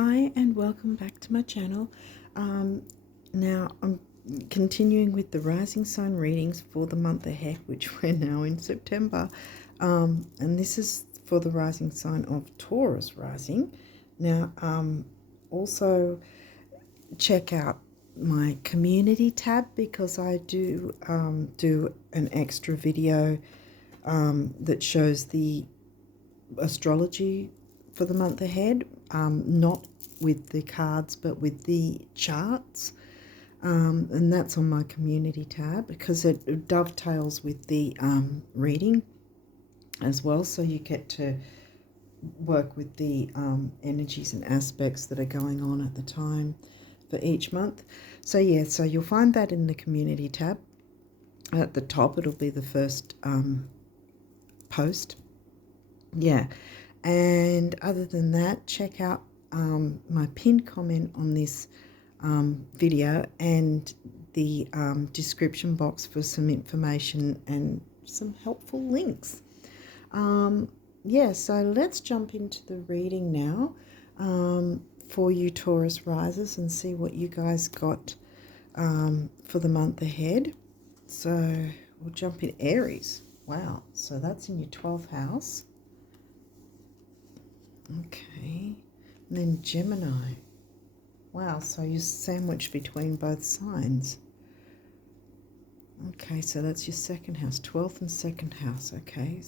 Hi and welcome back to my channel. Now I'm continuing with the rising sign readings for the month ahead, which we're now in September, and this is for the rising sign of Taurus rising. Now also check out my community tab because I do do an extra video that shows the astrology for the month ahead, not with the cards but with the charts, and that's on my community tab because it dovetails with the reading as well, so you get to work with the energies and aspects that are going on at the time for each month. So yeah, so you'll find that in the community tab at the top. It'll be the first post. Yeah, and other than that, check out my pinned comment on this video and the description box for some information and some helpful links. Yeah, so let's jump into the reading now for you Taurus risers and see what you guys got for the month ahead. So we'll jump in Aries. Wow, so that's in your 12th house. Okay, and then Gemini. Wow, so you're sandwiched between both signs. Okay, so that's your second house, 12th and second house. Okay,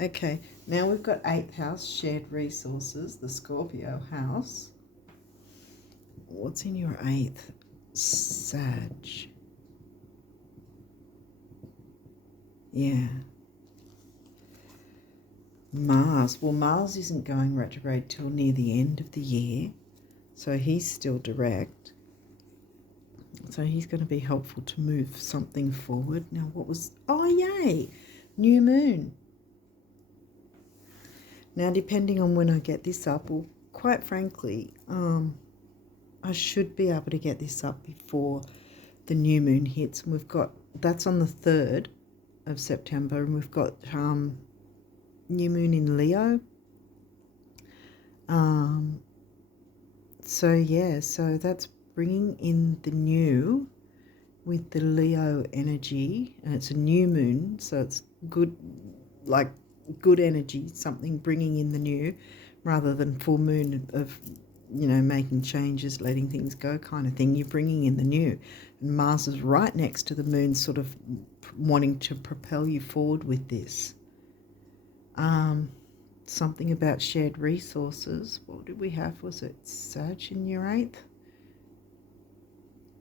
okay, now we've got 8th house, shared resources, the Scorpio house. What's in your 8th? Sag. Yeah. Mars. Well, Mars isn't going retrograde till near the end of the year, so he's still direct. So he's going to be helpful to move something forward. Now, what was... Oh, yay! New moon. Now, depending on when I get this up, well, quite frankly, I should be able to get this up before the new moon hits. And we've got... That's on the 3rd of September, and we've got... new moon in Leo. So yeah, so that's bringing in the new with the Leo energy, and it's a new moon, so it's good, like good energy, something bringing in the new rather than full moon of, you know, making changes, letting things go kind of thing. You're bringing in the new, and Mars is right next to the moon, sort of wanting to propel you forward with this. Something about shared resources. What did we have? Was it Sag in your 8th?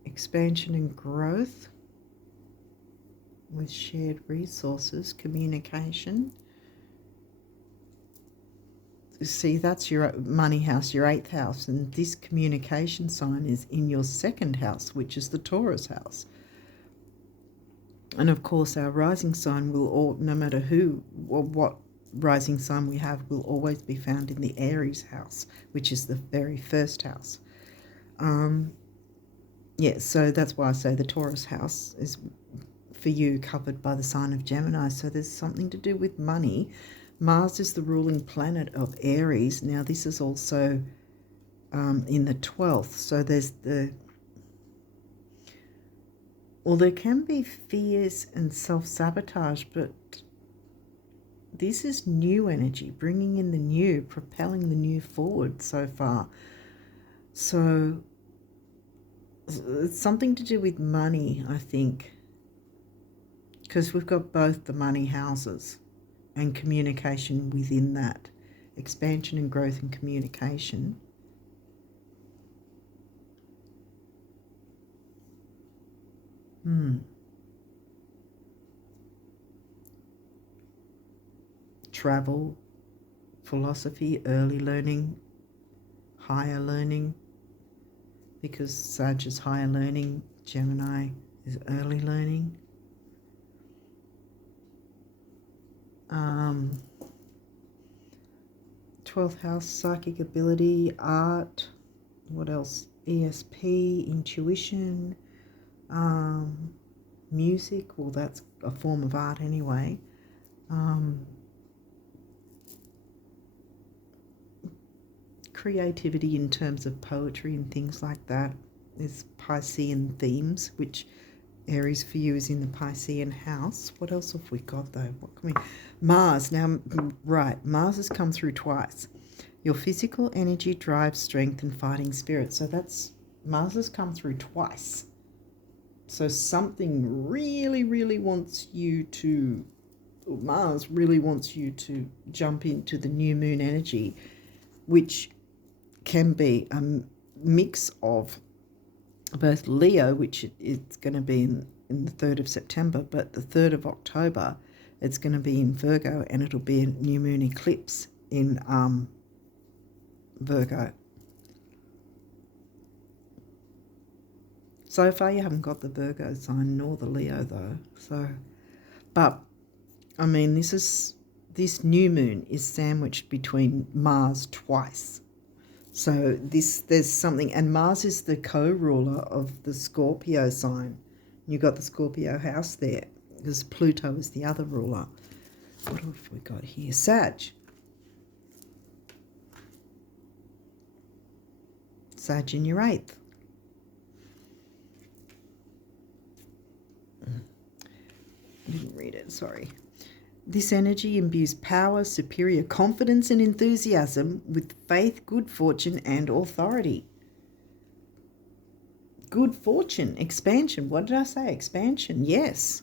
Expansion and growth with shared resources, communication. See, that's your money house, your 8th house, and this communication sign is in your 2nd house, which is the Taurus house. And of course, our rising sign will all, no matter who or what rising sign we have, will always be found in the Aries house, which is the very first house. Yeah, so that's why I say the Taurus house is for you covered by the sign of Gemini. So there's something to do with money. Mars is the ruling planet of Aries. Now this is also in the 12th. So there's the... Well, there can be fears and self-sabotage, but this is new energy, bringing in the new, propelling the new forward so far. So it's something to do with money, I think, because we've got both the money houses and communication within that. Expansion and growth and communication. Travel, philosophy, early learning, higher learning, because Sag is higher learning, Gemini is early learning. 12th house, psychic ability, art, what else? ESP, intuition, music, well, that's a form of art anyway. creativity in terms of poetry and things like that. There's Piscean themes, which Aries for you is in the Piscean house. What else have we got though? What can we? Mars. Now, right, Mars has come through twice. Your physical energy, drive, strength, and fighting spirit. So that's, Mars has come through twice. So something really, really wants you to, Mars really wants you to jump into the new moon energy, which can be a mix of both Leo, which it's going to be in the 3rd of September, but the 3rd of October, it's going to be in Virgo, and it'll be a new moon eclipse in Virgo. So far you haven't got the Virgo sign nor the Leo though. So, but I mean, this new moon is sandwiched between Mars twice. So there's something, and Mars is the co-ruler of the Scorpio sign. You've got the Scorpio house there, because Pluto is the other ruler. What have we got here? Sag. Sag in your 8th. I didn't read it, sorry. This energy imbues power, superior confidence and enthusiasm with faith, good fortune and authority. Good fortune, expansion. What did I say? Expansion, yes.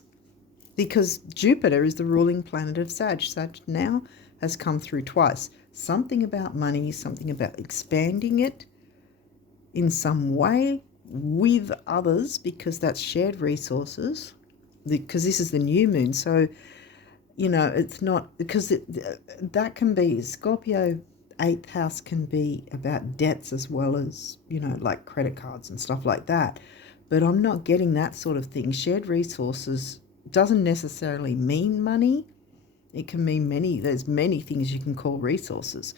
Because Jupiter is the ruling planet of Sag. Sag now has come through twice. Something about money, something about expanding it in some way with others, because that's shared resources. Because this is the new moon, so you know it's not, because that can be, Scorpio 8th house can be about debts as well as, you know, like credit cards and stuff like that, but I'm not getting that sort of thing. Shared resources doesn't necessarily mean money. It can mean there's many things you can call resources,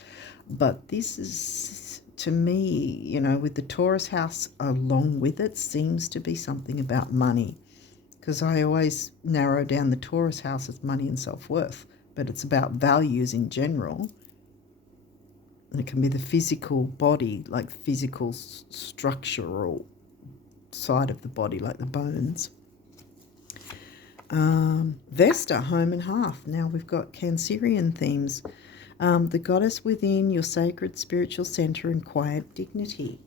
but this is, to me, you know, with the Taurus house along with it, seems to be something about money. Because I always narrow down the Taurus house as money and self-worth, but it's about values in general. And it can be the physical body, like physical structural side of the body, like the bones. Vesta, home and hearth. Now we've got Cancerian themes. The goddess within, your sacred spiritual center and quiet dignity.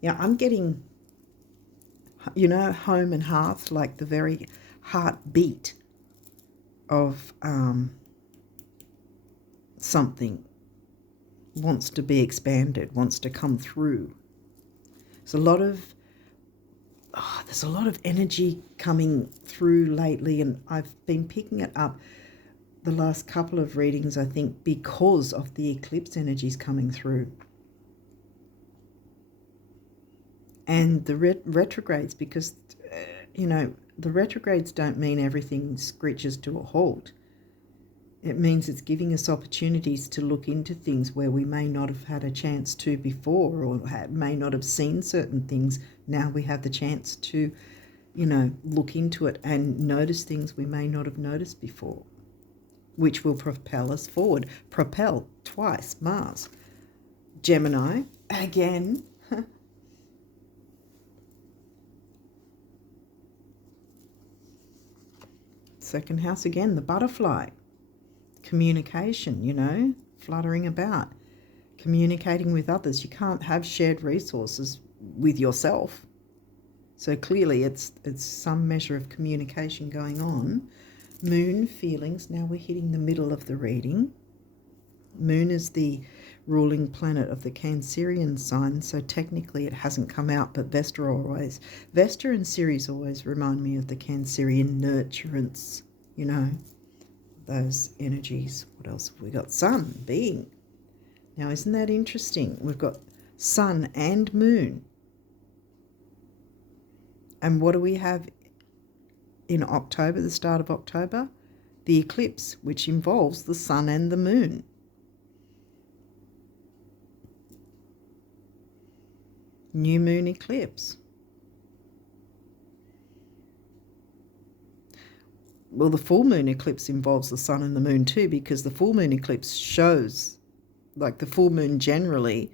Yeah, I'm getting, you know, home and hearth, like the very heartbeat of something wants to be expanded, wants to come through. There's a lot of energy coming through lately, and I've been picking it up the last couple of readings, I think, because of the eclipse energies coming through. And the retrogrades, because, you know, the retrogrades don't mean everything screeches to a halt. It means it's giving us opportunities to look into things where we may not have had a chance to before, or may not have seen certain things. Now we have the chance to, you know, look into it and notice things we may not have noticed before, which will propel us forward. Propel twice, Mars. Gemini, again. Second house again, the butterfly. Communication, you know, fluttering about, communicating with others. You can't have shared resources with yourself. So clearly it's some measure of communication going on. Moon, feelings. Now we're hitting the middle of the reading. Moon is the ruling planet of the Cancerian sign, so technically it hasn't come out, but Vesta and Ceres always remind me of the Cancerian nurturance, you know, those energies. What else have we got? Sun, being. Now isn't that interesting? We've got sun and moon. And what do we have in October, the start of October? The eclipse, which involves the sun and the moon. New moon eclipse. well, the full moon eclipse involves the sun and the moon too, because the full moon eclipse shows, like the full moon generally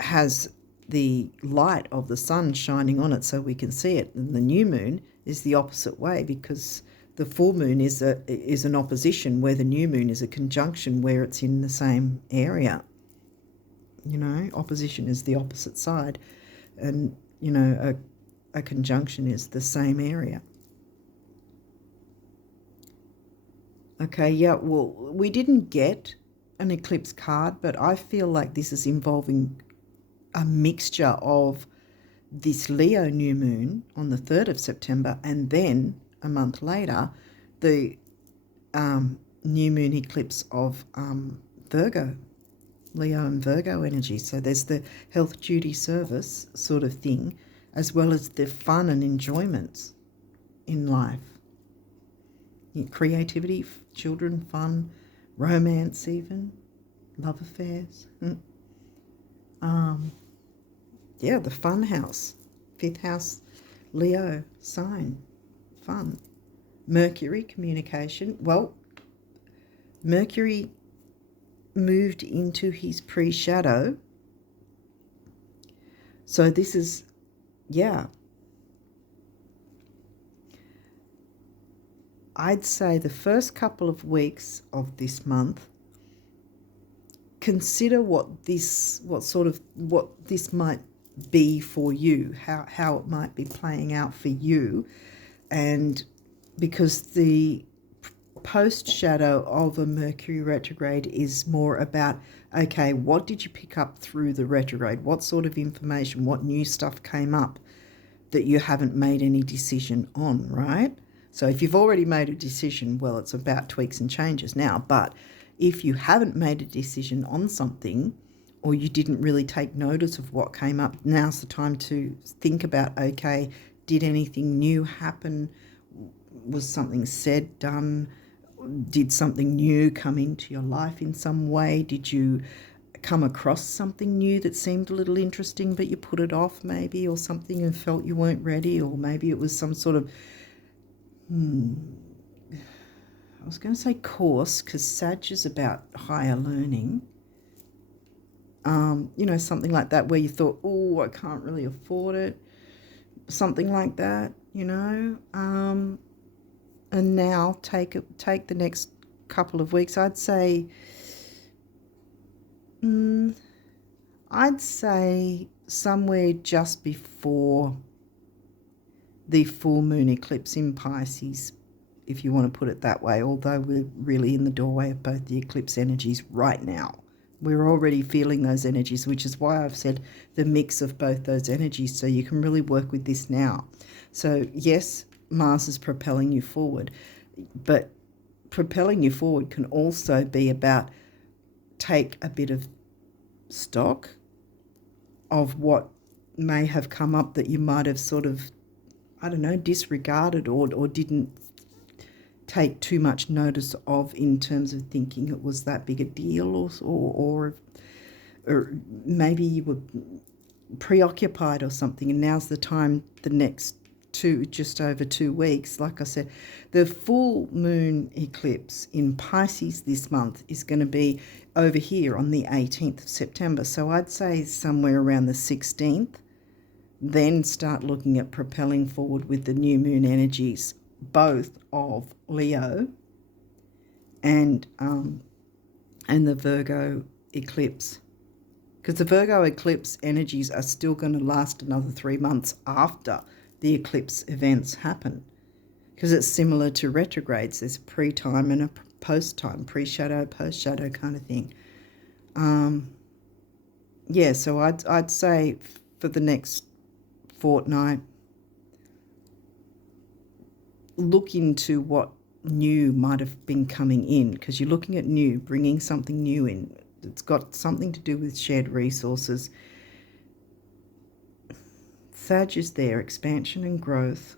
has the light of the sun shining on it so we can see it. And the new moon is the opposite way, because the full moon is an opposition, where the new moon is a conjunction where it's in the same area. You know, opposition is the opposite side, and, you know, a conjunction is the same area. Okay, yeah, well, we didn't get an eclipse card, but I feel like this is involving a mixture of this Leo new moon on the 3rd of September, and then a month later, the new moon eclipse of Virgo, Leo and Virgo energy. So there's the health, duty, service sort of thing, as well as the fun and enjoyments in life. Creativity, children, fun, romance even, love affairs. Yeah, the fun house, 5th house, Leo sign, fun. Mercury, communication. Well, Mercury moved into his pre-shadow. So this is, yeah, I'd say the first couple of weeks of this month, consider what this might be for you, how it might be playing out for you. And because the post shadow of a Mercury retrograde is more about, okay, what did you pick up through the retrograde? What sort of information, what new stuff came up that you haven't made any decision on, right? So if you've already made a decision, well, it's about tweaks and changes now. But if you haven't made a decision on something, or you didn't really take notice of what came up, now's the time to think about, okay, did anything new happen? Was something said, done? Did something new come into your life in some way? Did you come across something new that seemed a little interesting, but you put it off maybe, or something, and felt you weren't ready? Or maybe it was some sort of, I was going to say course, because Sag is about higher learning. You know, something like that, where you thought, oh, I can't really afford it. Something like that, you know. And now take the next couple of weeks. I'd say somewhere just before the full moon eclipse in Pisces, if you want to put it that way, although we're really in the doorway of both the eclipse energies right now. We're already feeling those energies, which is why I've said the mix of both those energies, so you can really work with this now. So yes, Mars is propelling you forward, but propelling you forward can also be about take a bit of stock of what may have come up that you might have sort of, I don't know, disregarded or didn't take too much notice of, in terms of thinking it was that big a deal, or maybe you were preoccupied or something, and now's the time, the next just over 2 weeks. Like I said, the full moon eclipse in Pisces this month is going to be over here on the 18th of September. So I'd say somewhere around the 16th, then start looking at propelling forward with the new moon energies, both of Leo and the Virgo eclipse. Because the Virgo eclipse energies are still going to last another 3 months after the eclipse events happen, because it's similar to retrogrades. There's a pre-time and a post-time, pre-shadow, post-shadow kind of thing. Yeah, so I'd say for the next fortnight, look into what new might have been coming in, because you're looking at new, bringing something new in. It's got something to do with shared resources. Sag is there, expansion and growth.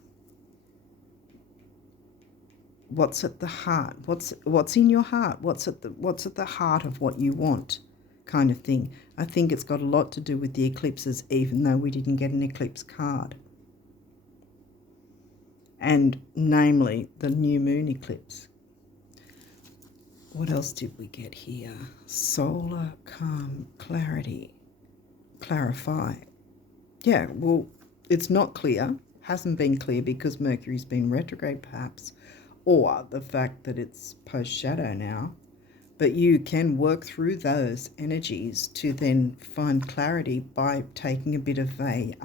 What's at the heart? What's in your heart? What's at the heart of what you want, kind of thing. I think it's got a lot to do with the eclipses, even though we didn't get an eclipse card. and namely the new moon eclipse. What else did we get here? Solar calm, clarity, clarify. Yeah, well, it's not clear, hasn't been clear because Mercury's been retrograde perhaps, or the fact that it's post-shadow now. But you can work through those energies to then find clarity by taking a bit of a,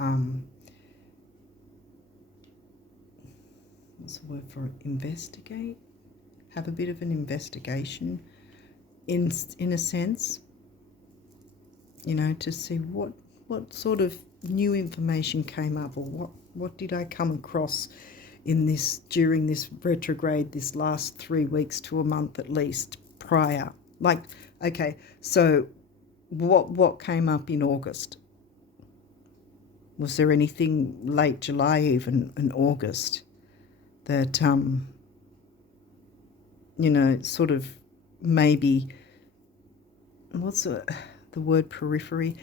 what's the word for it? Investigate? Have a bit of an investigation in a sense, you know, to see what sort of new information came up, or what did I come across in this, during this retrograde, this last 3 weeks to a month at least prior. Like, okay, so what came up in August? Was there anything late July, even in August, that you know, sort of maybe, what's the word, periphery,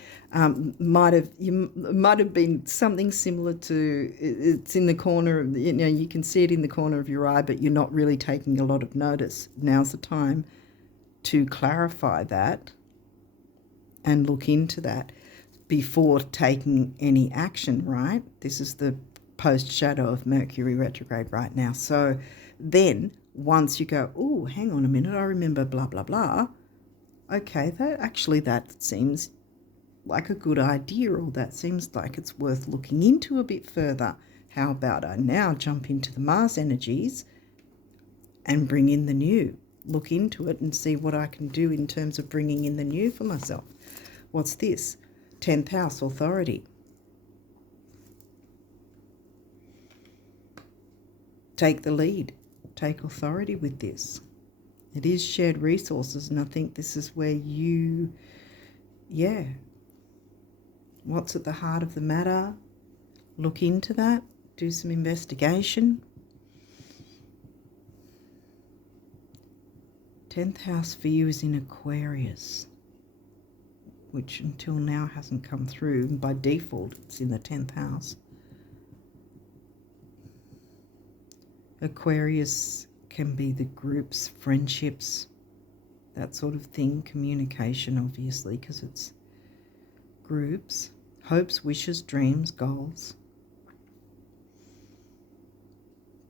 might have been something similar to, it's in the corner of, you know, you can see it in the corner of your eye, but you're not really taking a lot of notice. Now's the time to clarify that and look into that before taking any action, right? This is the post-shadow of Mercury retrograde right now. So then once you go, oh, hang on a minute, I remember blah, blah, blah. Okay, that seems like a good idea, or that seems like it's worth looking into a bit further. How about I now jump into the Mars energies and bring in the new? Look into it and see what I can do in terms of bringing in the new for myself. What's this? 10th house, authority. Take the lead. Take authority with this. It is shared resources, and I think this is where you, yeah, what's at the heart of the matter? Look into that. Do some investigation. 10th house for you is in Aquarius, which until now hasn't come through. By default, it's in the 10th house. Aquarius can be the groups, friendships, that sort of thing. Communication, obviously, because it's groups. Hopes, wishes, dreams, goals.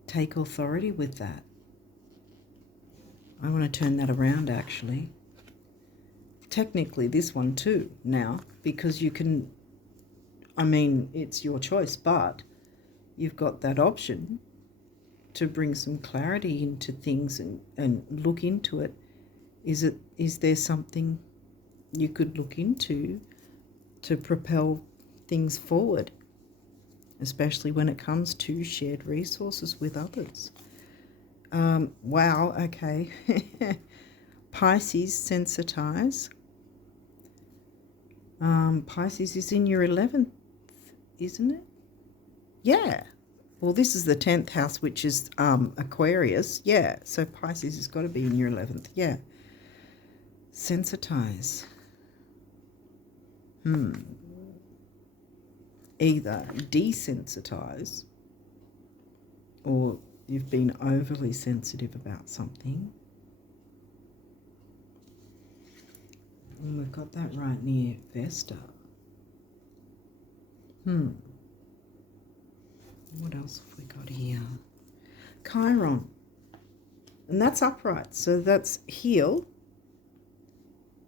Take authority with that. I want to turn that around, actually. Technically, this one too now, because you can, I mean, it's your choice, but you've got that option to bring some clarity into things and look into it. Is there something you could look into to propel things forward, especially when it comes to shared resources with others? Wow, okay. Pisces, sensitize. Pisces is in your 11th, isn't it? Yeah. Well, this is the 10th house, which is Aquarius. Yeah, so Pisces has got to be in your 11th. Yeah. Sensitize. Either desensitize, or you've been overly sensitive about something. And we've got that right near Vesta. What else have we got here? Chiron. And that's upright. So that's heal.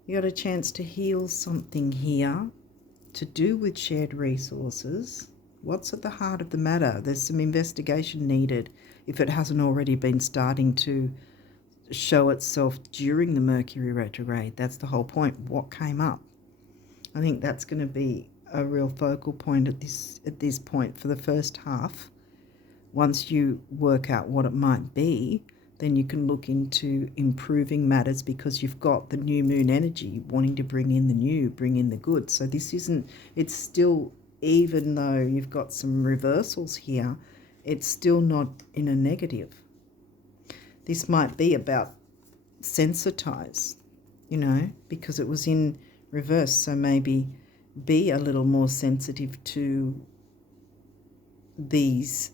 You got a chance to heal something here to do with shared resources. What's at the heart of the matter? There's some investigation needed if it hasn't already been starting to show itself during the Mercury retrograde. That's the whole point. What came up? I think that's going to be a real focal point at this point for the first half. Once you work out what it might be, then you can look into improving matters, because you've got the new moon energy wanting to bring in the new, bring in the good. So this isn't, it's still, even though you've got some reversals here, it's still not in a negative. This might be about sensitize, you know, because it was in reverse. So maybe be a little more sensitive to these.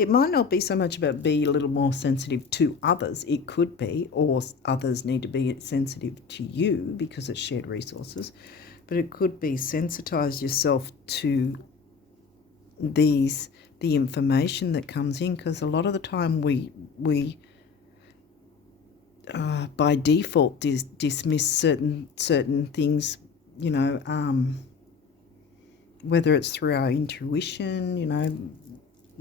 It might not be so much about being a little more sensitive to others. It could be, or others need to be sensitive to you because it's shared resources. But it could be sensitize yourself to the information that comes in, because a lot of the time we by default dismiss certain things, you know, whether it's through our intuition, you know,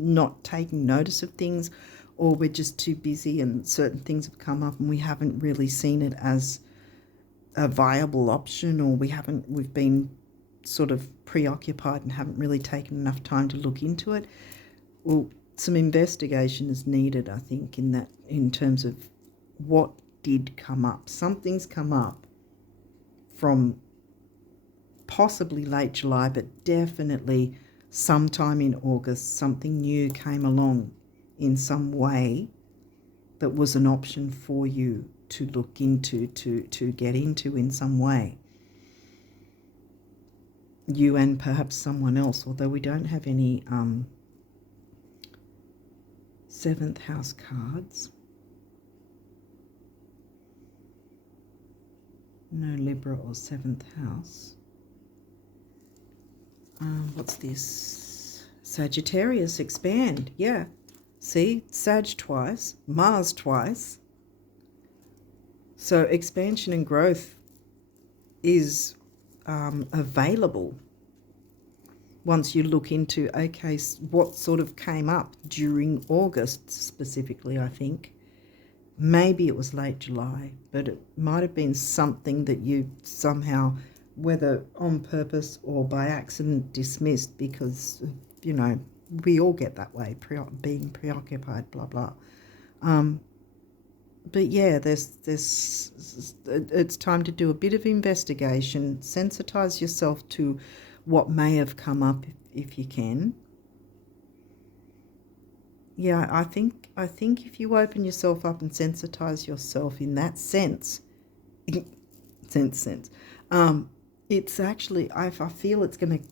not taking notice of things, or we're just too busy and certain things have come up and we haven't really seen it as a viable option, or we've been sort of preoccupied and haven't really taken enough time to look into it. Well, some investigation is needed, I think, in terms of what did come up. Something's come up from possibly late July, but definitely sometime in August. Something new came along in some way that was an option for you to look into, to get into in some way. You and perhaps someone else, although we don't have any 7th house cards. No Libra or 7th house. What's this? Sagittarius, expand. Yeah. See, Sag twice, Mars twice. So expansion and growth is available once you look into, okay, what sort of came up during August specifically, I think. Maybe it was late July, but it might have been something that you somehow, whether on purpose or by accident, dismissed because, you know, we all get that way, being preoccupied, blah, blah. But yeah, it's time to do a bit of investigation, sensitize yourself to what may have come up if you can. Yeah, I think if you open yourself up and sensitize yourself in that sense, it's actually, I feel it's going to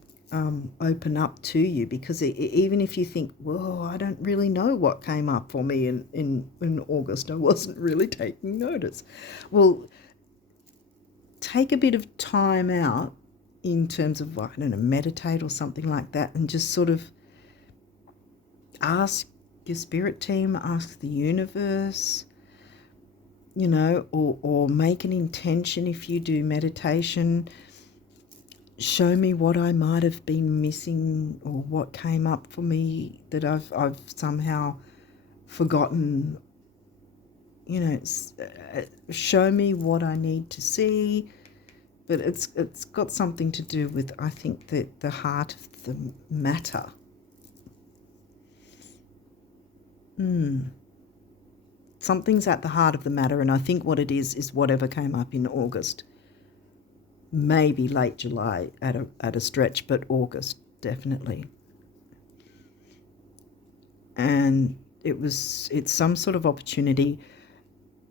open up to you, because even if you think, whoa, I don't really know what came up for me in August, I wasn't really taking notice. Well, take a bit of time out in terms of, I don't know, meditate or something like that, and just sort of ask your spirit team, ask the universe, you know, or make an intention if you do meditation. Show me what I might have been missing, or what came up for me that I've somehow forgotten. You know, show me what I need to see. But it's got something to do with, I think, the heart of the matter. Something's at the heart of the matter, and I think what it is whatever came up in August. Maybe late July at a stretch, but August definitely. And it's some sort of opportunity,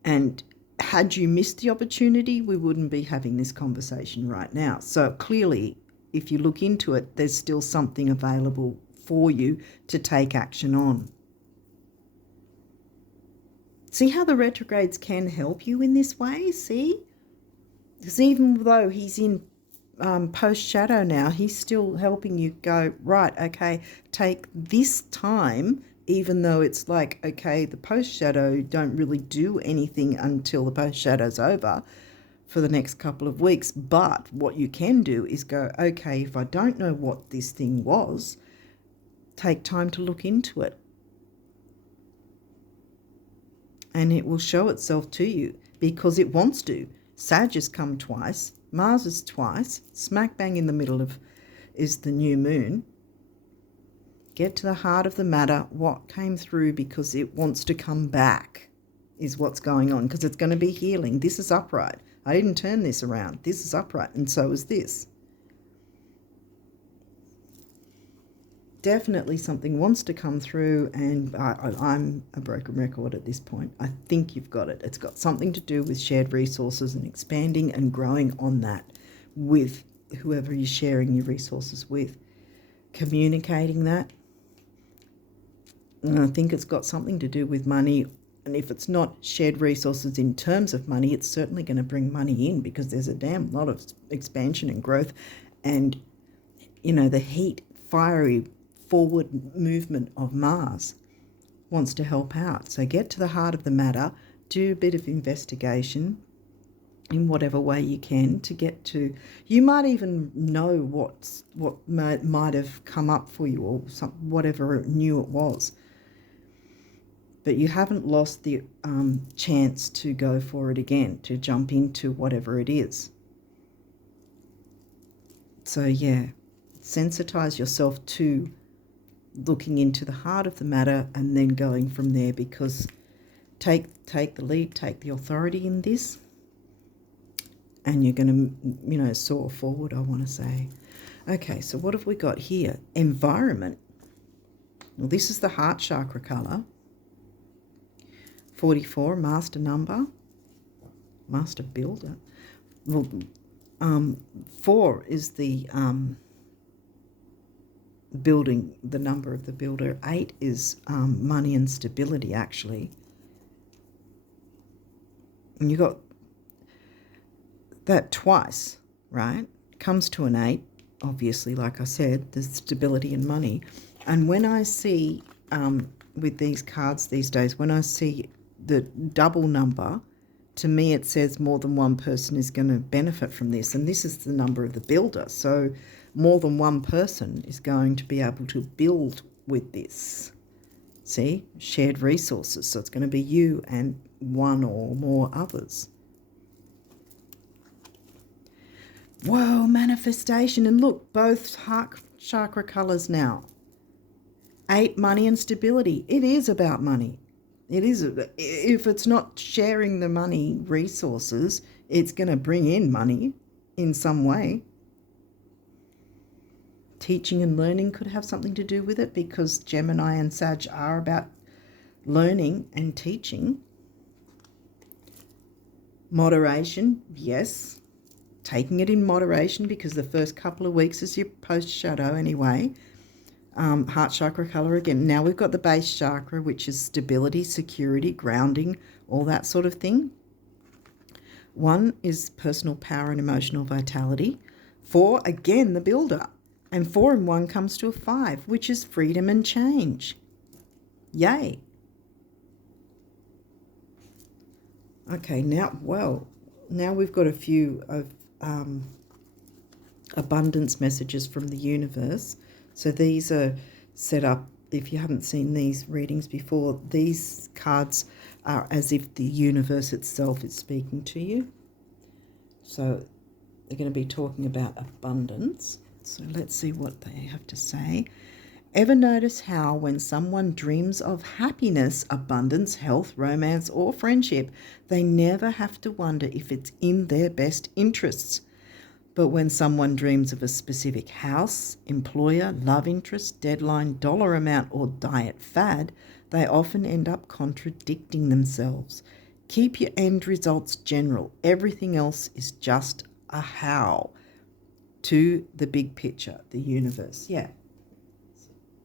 and had you missed the opportunity, we wouldn't be having this conversation right now. So clearly, if you look into it, there's still something available for you to take action on. See how the retrogrades can help you in this way? See? Because even though he's in post-shadow now, he's still helping you go, right, okay, take this time, even though it's like, okay, the post-shadow don't really do anything until the post-shadow's over for the next couple of weeks. But what you can do is go, okay, if I don't know what this thing was, take time to look into it. And it will show itself to you because it wants to. Sag has come twice, Mars is twice, smack bang in the middle of is the new moon. Get to the heart of the matter, what came through, because it wants to come back is what's going on, because it's going to be healing. This is upright. I didn't turn this around. This is upright, and so is this. Definitely something wants to come through, and I'm a broken record at this point. I think you've got it. It's got something to do with shared resources and expanding and growing on that with whoever you're sharing your resources with. Communicating that. And I think it's got something to do with money. And if it's not shared resources in terms of money, it's certainly going to bring money in, because there's a damn lot of expansion and growth. And, you know, the heat, fiery forward movement of Mars wants to help out. So get to the heart of the matter, do a bit of investigation in whatever way you can to get to. You might even know what might have come up for you, or whatever new it was. But you haven't lost the chance to go for it again, to jump into whatever it is. So yeah, sensitize yourself to looking into the heart of the matter and then going from there, because take the lead, take the authority in this, and you're going to, you know, soar forward, I want to say. Okay, so what have we got here? Environment. Well, this is the heart chakra colour. 44, master number, master builder. Well, 4 is the building, the number of the builder. 8 is money and stability, actually. And you got that twice, right? Comes to an 8, obviously, like I said, there's stability and money. And when I see, with these cards these days, when I see the double number, to me it says more than one person is going to benefit from this. And this is the number of the builder. So more than one person is going to be able to build with this. See? Shared resources. So it's going to be you and one or more others. Whoa, manifestation. And look, both heart chakra colours now. 8, money and stability. It is about money. It is. If it's not sharing the money resources, it's going to bring in money in some way. Teaching and learning could have something to do with it, because Gemini and Sag are about learning and teaching. Moderation, yes. Taking it in moderation, because the first couple of weeks is your post-shadow anyway. Heart chakra colour again. Now we've got the base chakra, which is stability, security, grounding, all that sort of thing. 1 is personal power and emotional vitality. 4, again, the builder. And 4 and 1 comes to a 5, which is freedom and change. Yay. Okay, now we've got a few of abundance messages from the universe. So these are set up, if you haven't seen these readings before, these cards are as if the universe itself is speaking to you. So they're going to be talking about abundance. So let's see what they have to say. Ever notice how when someone dreams of happiness, abundance, health, romance, or friendship, they never have to wonder if it's in their best interests? But when someone dreams of a specific house, employer, love interest, deadline, dollar amount, or diet fad, they often end up contradicting themselves. Keep your end results general. Everything else is just a how to the big picture, the universe. Yeah.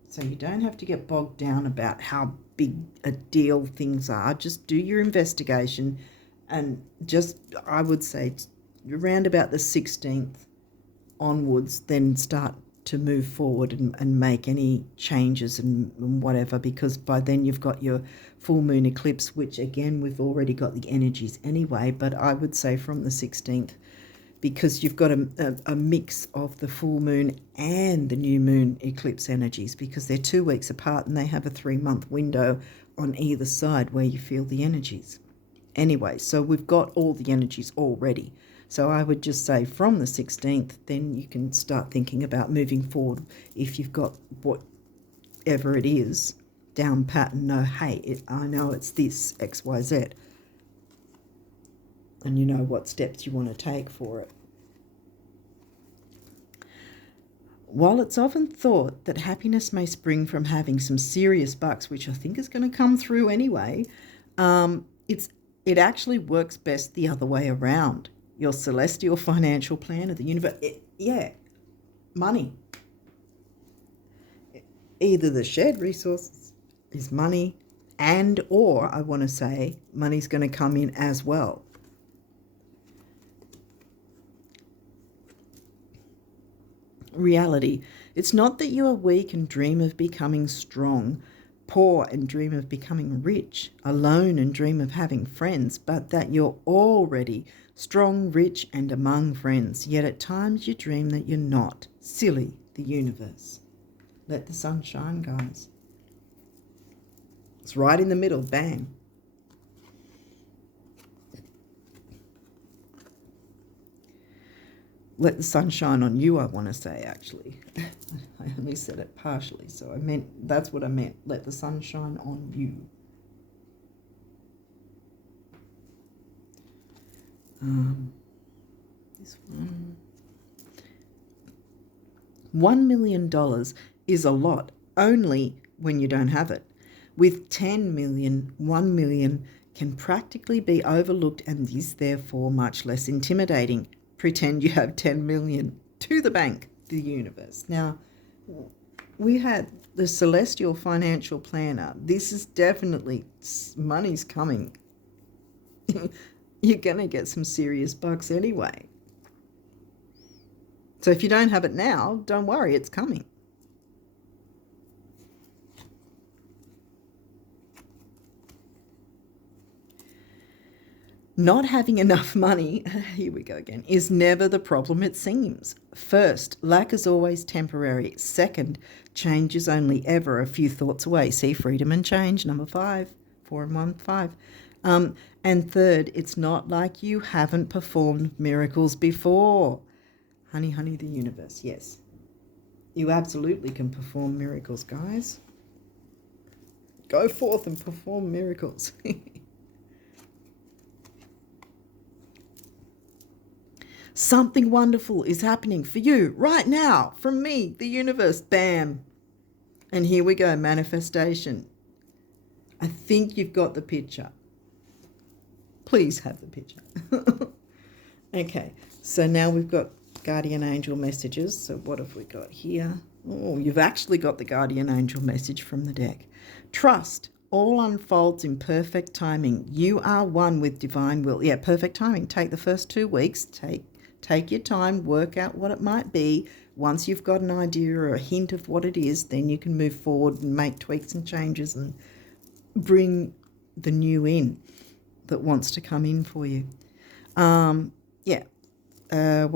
So you don't have to get bogged down about how big a deal things are. Just do your investigation, and just, I would say, around about the 16th onwards, then start to move forward and make any changes and whatever, because by then you've got your full moon eclipse, which again, we've already got the energies anyway, but I would say from the 16th, because you've got a mix of the full moon and the new moon eclipse energies, because they're 2 weeks apart and they have a 3-month window on either side where you feel the energies. Anyway, so we've got all the energies already. So I would just say from the 16th, then you can start thinking about moving forward if you've got whatever it is down pat and know, hey, I know it's this X, Y, Z. And you know what steps you want to take for it. While it's often thought that happiness may spring from having some serious bucks, which I think is going to come through anyway, it actually works best the other way around. Your celestial financial plan of the universe, money. Either the shared resources is money, and or I want to say money's going to come in as well. Reality. It's not that you are weak and dream of becoming strong, poor and dream of becoming rich, alone and dream of having friends, but that you're already strong, rich, and among friends. Yet at times you dream that you're not. Silly, the universe. Let the sun shine, guys. It's right in the middle. Bang. Let the sun shine on you, I want to say, actually. I only said it partially, so that's what I meant. Let the sun shine on you. This one. $1 million is a lot, only when you don't have it. With 10 million, 1 million can practically be overlooked and is therefore much less intimidating. Pretend you have 10 million to the bank, the universe. Now, we had the celestial financial planner. This is definitely, money's coming. You're going to get some serious bucks anyway. So if you don't have it now, don't worry, it's coming. Not having enough money, here we go again, is never the problem it seems. First, lack is always temporary. Second, change is only ever a few thoughts away. See Freedom and Change, number 5, 4 and 1, 5. And third, it's not like you haven't performed miracles before. Honey, honey, the universe, yes. You absolutely can perform miracles, guys. Go forth and perform miracles. Something wonderful is happening for you right now from me, the universe. Bam. And here we go, manifestation. I think you've got the picture. Please have the picture. Okay, so now we've got guardian angel messages. So what have we got here? Oh, you've actually got the guardian angel message from the deck. Trust. All unfolds in perfect timing. You are one with divine will. Yeah, perfect timing. Take the first 2 weeks. Take your time, work out what it might be. Once you've got an idea or a hint of what it is, then you can move forward and make tweaks and changes and bring the new in that wants to come in for you. What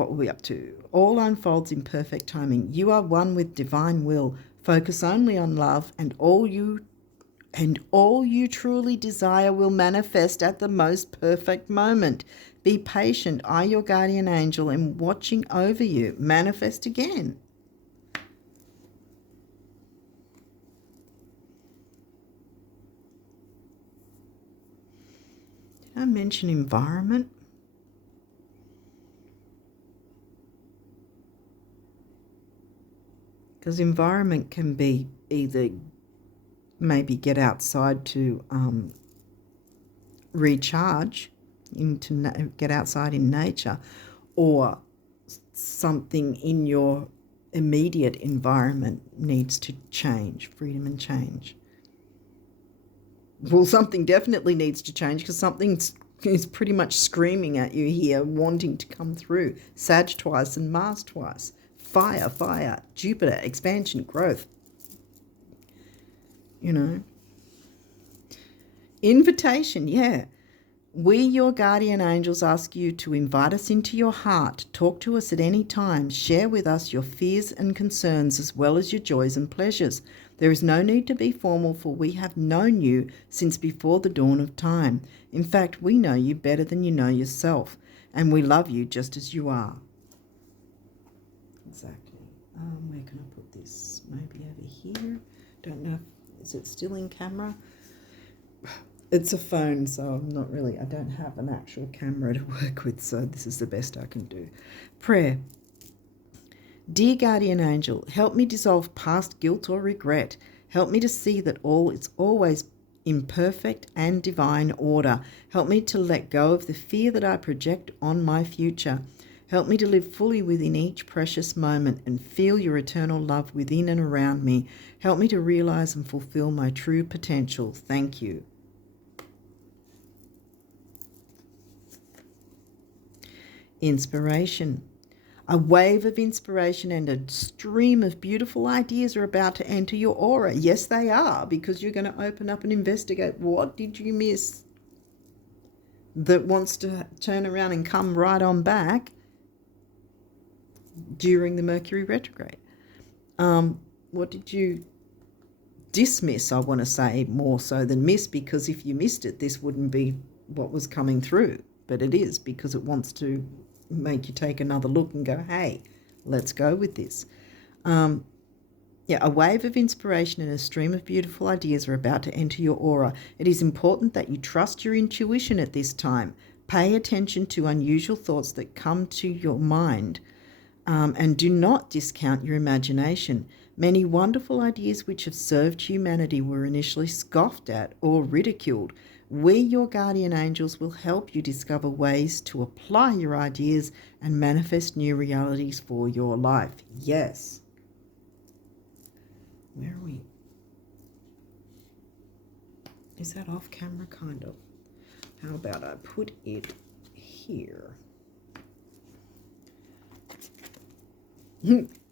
were we up to? All unfolds in perfect timing. You are one with divine will. Focus only on love, and all you truly desire will manifest at the most perfect moment. Be patient. I, your guardian angel, am watching over you. Manifest again. Did I mention environment? Because environment can be either maybe get outside to recharge, get outside in nature, or something in your immediate environment needs to change. Freedom and change. Well, something definitely needs to change because something is pretty much screaming at you here, wanting to come through. Sag twice and Mars twice. Fire, fire, Jupiter, expansion, growth. You know. Invitation, yeah. We, your guardian angels, ask you to invite us into your heart. Talk to us at any time. Share with us your fears and concerns as well as your joys and pleasures. There is no need to be formal, for we have known you since before the dawn of time. In fact, we know you better than you know yourself, and we love you just as you are. Exactly. Where can I put this? Maybe over here. Don't know. Is it still in camera? It's a phone, so I don't have an actual camera to work with, so this is the best I can do. Prayer. Dear guardian angel, help me dissolve past guilt or regret. Help me to see that all is always in perfect and divine order. Help me to let go of the fear that I project on my future. Help me to live fully within each precious moment and feel your eternal love within and around me. Help me to realize and fulfill my true potential. Thank you. Inspiration. A wave of inspiration and a stream of beautiful ideas are about to enter your aura. Yes, they are, because you're going to open up and investigate what did you miss that wants to turn around and come right on back during the Mercury retrograde. What did you dismiss, I want to say, more so than miss, because if you missed it, this wouldn't be what was coming through. But it is, because it wants to make you take another look and go, hey, let's go with this. A wave of inspiration and a stream of beautiful ideas are about to enter your aura. It is important that you trust your intuition at this time. Pay attention to unusual thoughts that come to your mind, and do not discount your imagination. Many wonderful ideas which have served humanity were initially scoffed at or ridiculed. We, your guardian angels, will help you discover ways to apply your ideas and manifest new realities for your life. Yes. Where are we? Is that off camera? Kind of. How about I put it here?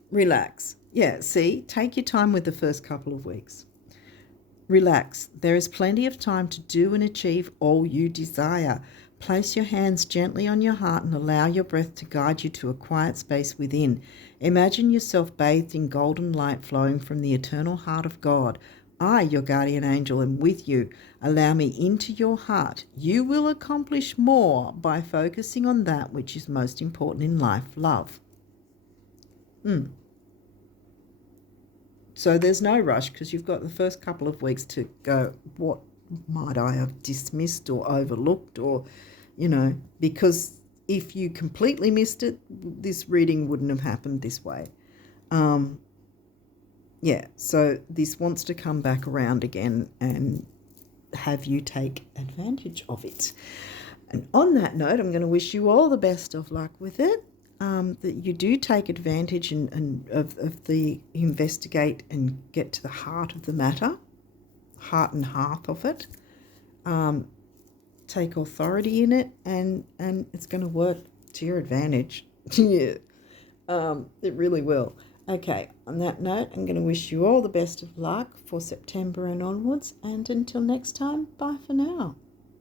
Relax. Yeah, see, take your time with the first couple of weeks. Relax. There is plenty of time to do and achieve all you desire. Place your hands gently on your heart and allow your breath to guide you to a quiet space within. Imagine yourself bathed in golden light flowing from the eternal heart of God. I, your guardian angel, am with you. Allow me into your heart. You will accomplish more by focusing on that which is most important in life, love. So there's no rush, because you've got the first couple of weeks to go, what might I have dismissed or overlooked, or, because if you completely missed it, this reading wouldn't have happened this way. So this wants to come back around again and have you take advantage of it. And on that note, I'm going to wish you all the best of luck with it. That you do take advantage of the investigate and get to the heart of the matter, heart and hearth of it. Take authority in it, and it's going to work to your advantage. Yeah, it really will. Okay, on that note, I'm going to wish you all the best of luck for September and onwards, and until next time, bye for now.